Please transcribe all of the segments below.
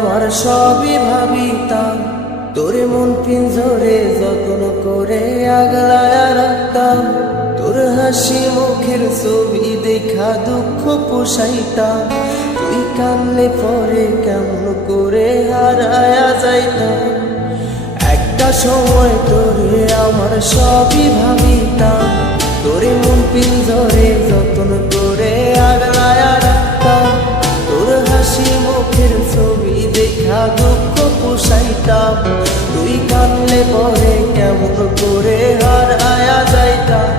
আমার সবই ভাবিতাম, তোরে মন পিঞ্জরে যত্ন করে আগলায়া রাখতাম। তোর হাসি মুখের ছবি দেখা দুঃখ পোষাইতাম। তুই কানলে পরে কেমন করে হারায়া যাইতাম। একটা সময় তোরে আমার সবই ভাবিতাম, তোরে মন পিঞ্জরে যত্ন করে আগলায়া রাখতাম। তোর হাসি মুখের ছবি দেখা দুঃখ পোষাইতাম। তুই কানলে পরে কেমন করে হারায়া যাইতাম।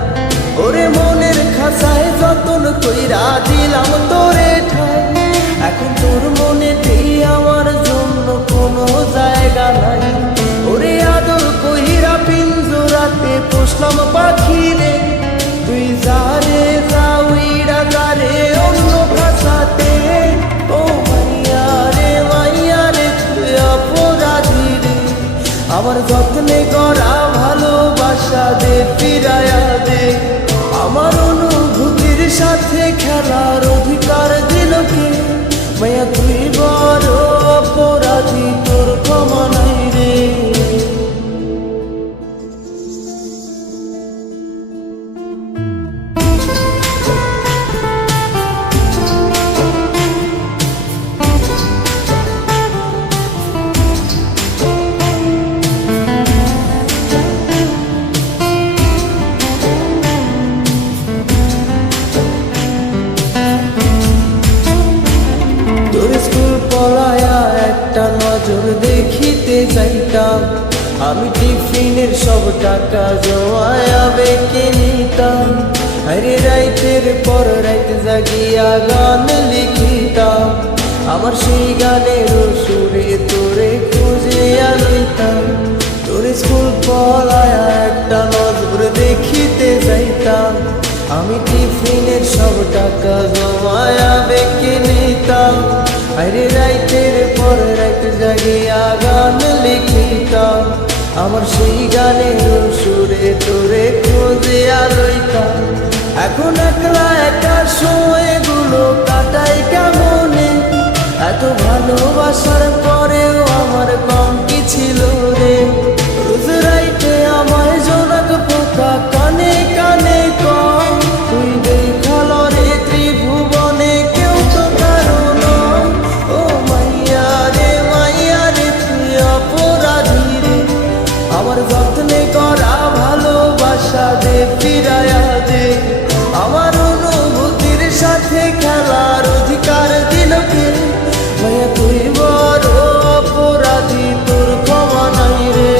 ওরে মনের খাঁচায় যতন কইরা দিলাম তোরে ঠাই, এখন তোর মনেতেই আমার জন্য কোনো জায়গা নাই। ওরে আদর কইরা পিঞ্জরাতে পোষলাম পাখি রে, তুই যারে যাওইরা যারে অন্য খাঁচাতে। ও মাইয়া রে তুই অপরাধী রে, আমার যত্নে করা ভালোবাসা দে ফিরায়া দে। আমার অনুভূতির সাথে খেলার অধিকার দিল কে? মায়া তুই বড় অপরাধী, তোর ক্ষমা নাই রে। একটা নজর দেখিতে চাইতাম, আমি টিফিনের সব টাকা জমায়া বেঁকে নিতাম। আরে রাইতের পর রাইত জাগিয়া গান লিখিতাম, আমার সেই গানের সুরে তোরে খুঁজে আনিতাম। তোর স্কুল পড়ায়া একটা নজর দেখিতে চাইতাম, আমি টিফিনের সব টাকা জমায়া বেঁকে নিতাম। আরে রাইতের পর রাইত জাগিয়া গান লিখিতাম, আমার সেই গানের সুরে তোরে খুঁজিয়া লইতাম। এখন একলা একা সময়গুলো কাটাই কেমনে, এত ভালোবাসার পরেও আমার কম কি ছিল রে। রোজ রাইতে আমায় জোনাক পোকা কানে কানে কম, তুই দেখাল রে ত্রিভুবনে কেউ তো কারণ। ও মাইয়া রে তুই অপরাধী রে, আমার যত্নে করা ভালোবাসা দে ফিরায়া দে। আমার অনুভূতির সাথে খেলার অধিকার দিল কে? মায়া তুই বড় অপরাধী, তোর ক্ষমা নাই রে।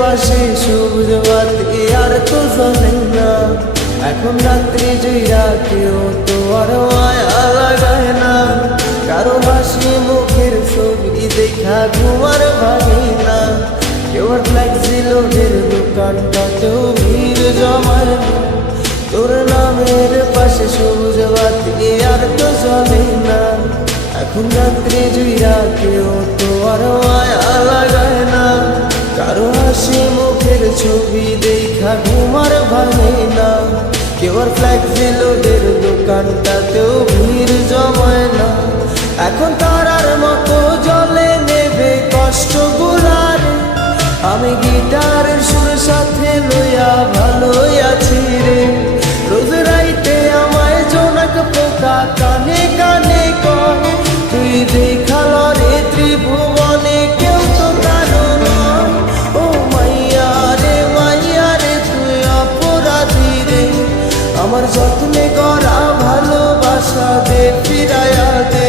পাশে সবুজ বাতি আর তো জ্বলে না, এখন রাত্রি জুইরা কেউ তো আর মায়া লাগায় না। কারো হাসি মুখের ছবি দেখা ঘুমার ভাগে না, কেউ আর ফ্লেক্সি লোডের দোকানটাতেও ভিড় জমায় না। তোর নামের পাশে সবুজ বাতি আর তো জ্বলে না, এখন রাত্রি জুইরা কেউ তো আর মায়া লাগায় না। কারো হাসি মুখের ছবি দেখা ঘুমার ভাঙে না, কেউ আর ফ্লেক্সি লোডের দোকানটাতেও ভিড় জমায় না। এখন তারার মতো জলে নেবে কষ্ট গুলার, আমি গিটারের সুর সাথে লইয়া ভালোই আছি রে। রোজ রাইতে আমায় জোনাক পোকা কানে কানে কর, তুই দেখাল রে ত্রিভুবনে কেউ তো কারণ। ও মাইয়া রে তুই অপরাধী রে, আমার যত্নে করা ভালোবাসা দে ফিরায়া দে।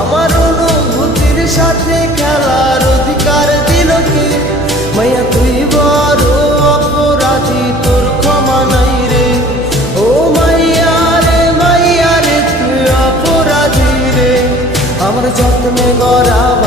আমার অনুভূতির সাথে খেলার অধিকার দিল কে? মাইয়া তুই গড়া